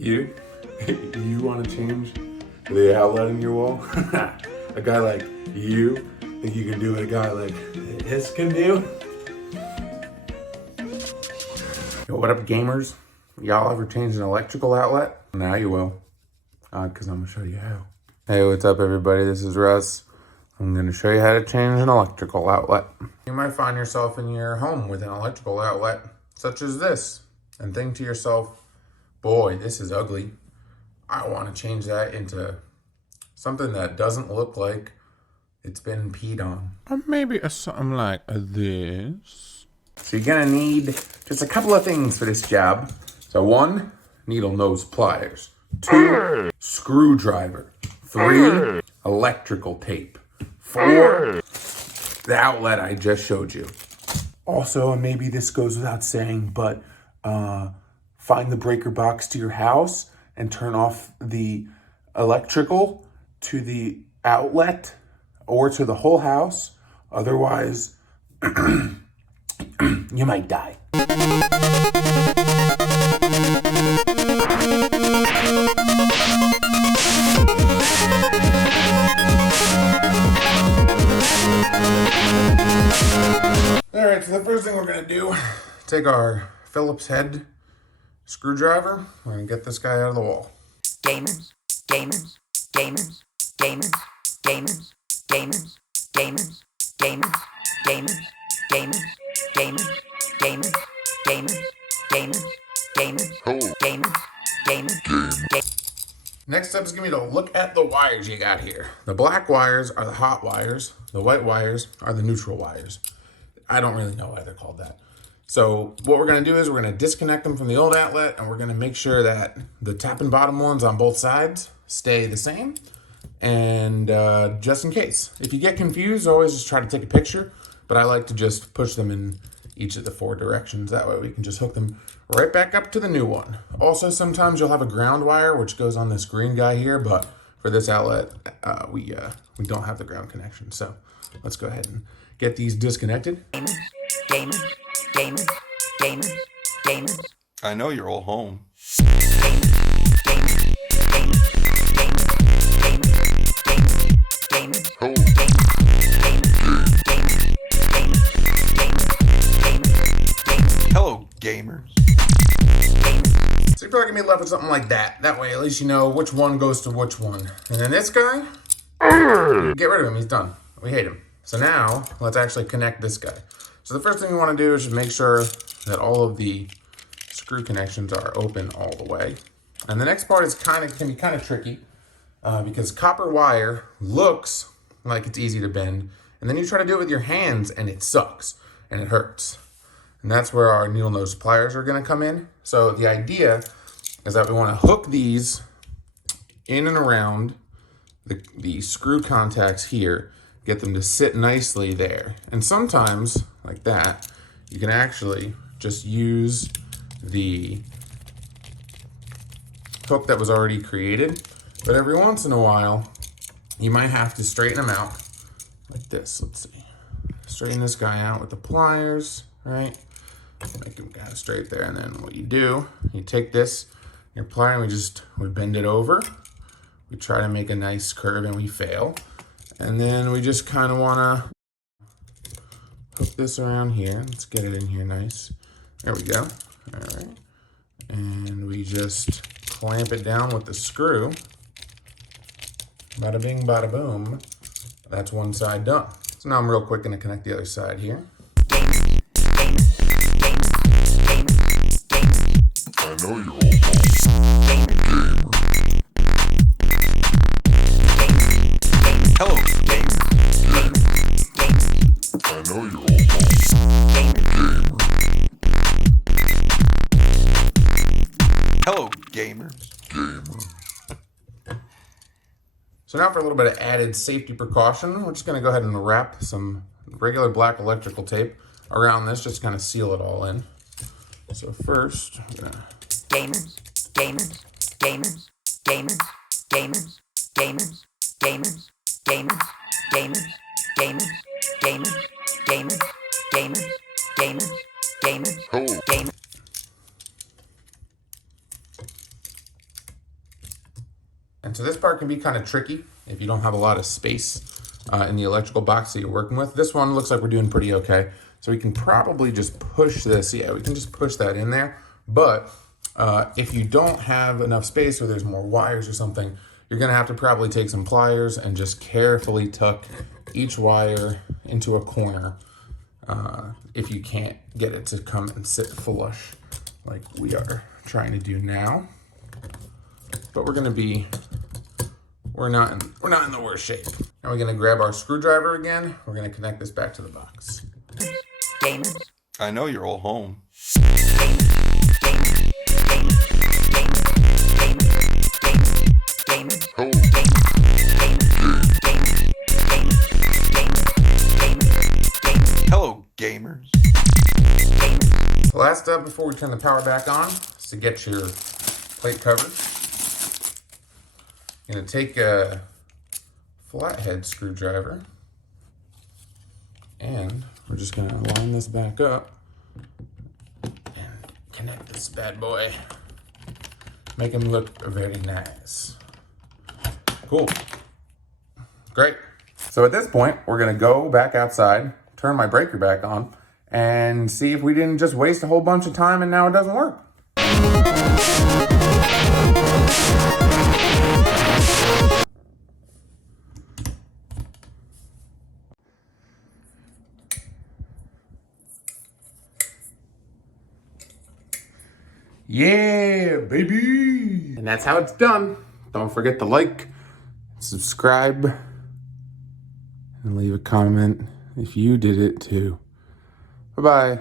You? You want to change the outlet in your wall? A guy like you think you can do what a guy like this can do? Yo, what up, gamers? Y'all ever change an electrical outlet? Now you will, because I'm going to show you how. Hey, what's up, everybody? This is Russ. I'm going to show you how to change an electrical outlet. You might find yourself in your home with an electrical outlet, such as this, and think to yourself, boy, this is ugly. I want to change that into something that doesn't look like it's been peed on. Or maybe something like this. So you're going to need just a couple of things for this job. So 1, needle nose pliers. 2, screwdriver. 3, electrical tape. 4, the outlet I just showed you. Also, and maybe this goes without saying, but find the breaker box to your house and turn off the electrical to the outlet or to the whole house. Otherwise, you might die. Alright, so the first thing we're going to do, take our Phillips head screwdriver. We're going to get this guy out of the wall. Gamers, gamers, gamers, gamers, gamers, gamers, gamers, gamers, gamers, gamers, gamers, gamers, gamers, gamers, gamers, gamers, gamers. Next up is going to be to look at the wires you got here. The black wires are the hot wires. The white wires are the neutral wires. I don't really know why they're called that. So what we're going to do is we're going to disconnect them from the old outlet, and we're going to make sure that the top and bottom ones on both sides stay the same. And just in case, if you get confused, always just try to take a picture. But I like to just push them in each of the 4 directions. That way we can just hook them right back up to the new one. Also, sometimes you'll have a ground wire, which goes on this green guy here. But for this outlet, we don't have the ground connection. So let's go ahead and get these disconnected. Gamers, gamers, gamers, gamers, gamers. I know you're all home. Hello, gamers. So you're probably gonna be left with something like that. That way, at least you know which one goes to which one. And then this guy, get rid of him. He's done. We hate him. So now let's actually connect this guy. So the first thing we want to do is just make sure that all of the screw connections are open all the way. And the next part is can be kind of tricky because copper wire looks like it's easy to bend, and then you try to do it with your hands and it sucks and it hurts. And that's where our needle nose pliers are going to come in. So the idea is that we want to hook these in and around the screw contacts here, get them to sit nicely there. And sometimes, like that, you can actually just use the hook that was already created. But every once in a while, you might have to straighten them out like this. Let's see. Straighten this guy out with the pliers, right? Make him kind of straight there. And then what you do, you take this, your plier, and we bend it over. We try to make a nice curve and we fail. And then we just kind of want to hook this around here. Let's get it in here nice. There we go. All right. And we just clamp it down with the screw. Bada bing, bada boom. That's one side done. So now I'm real quick going to connect the other side here. I know you're all home. Hello, gamer. I know you're all home. Hello, gamers. So now for a little bit of added safety precaution, we're just going to go ahead and wrap some regular black electrical tape around this, just kind of seal it all in. So first, I'm going to... Gamers, gamers, gamers, gamers, gamers, gamers, gamers, gamers, gamers, gamers, gamers, gamers, gamers, gamers, gamers, gamers. And so this part can be kind of tricky if you don't have a lot of space in the electrical box that you're working with. This one looks like we're doing pretty okay. So we can probably just push this. Yeah, we can just push that in there. But if you don't have enough space or there's more wires or something, you're gonna have to probably take some pliers and just carefully tuck each wire into a corner if you can't get it to come and sit flush like we are trying to do now. But we're not in the worst shape. Now we're gonna grab our screwdriver again. We're gonna connect this back to the box. Gamers. I know you're all home. Hello, gamers. The last step before we turn the power back on is to get your plate covered. You're gonna take a flathead screwdriver and we're just gonna line this back up and connect this bad boy. Make him look very nice. Cool. Great. So at this point, we're gonna go back outside, turn my breaker back on, and see if we didn't just waste a whole bunch of time and now it doesn't work. Yeah, baby! And that's how it's done. Don't forget to like, subscribe, and leave a comment if you did it too. Bye-bye.